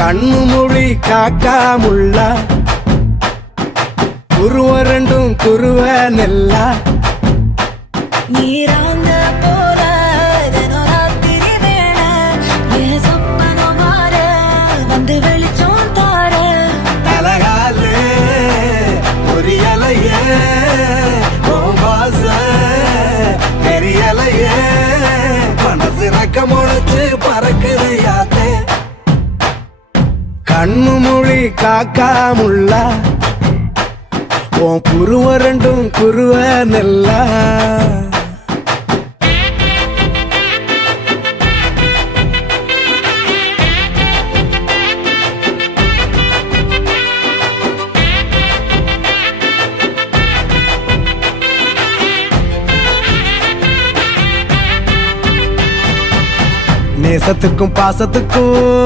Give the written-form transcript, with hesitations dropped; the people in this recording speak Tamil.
கண்ணு மொழி காக்காமுள்ள குருவ ரெண்டும் குருவ நெல்லா நீராங்க போல தினராத்திரி வேண என் சொப்பனம் மாற வந்து வெளிச்சம் தார தலகாலே பொரியலையே ஓம்பாச பெரியலையே மனசு ரக்க முளைச்சு பறக்குது யாத்தே கண்ணு மொழி காக்காமுள்ள உன் குருவ ரெண்டும் குருவ நெல்லா நேசத்துக்கும் பாசத்துக்கும்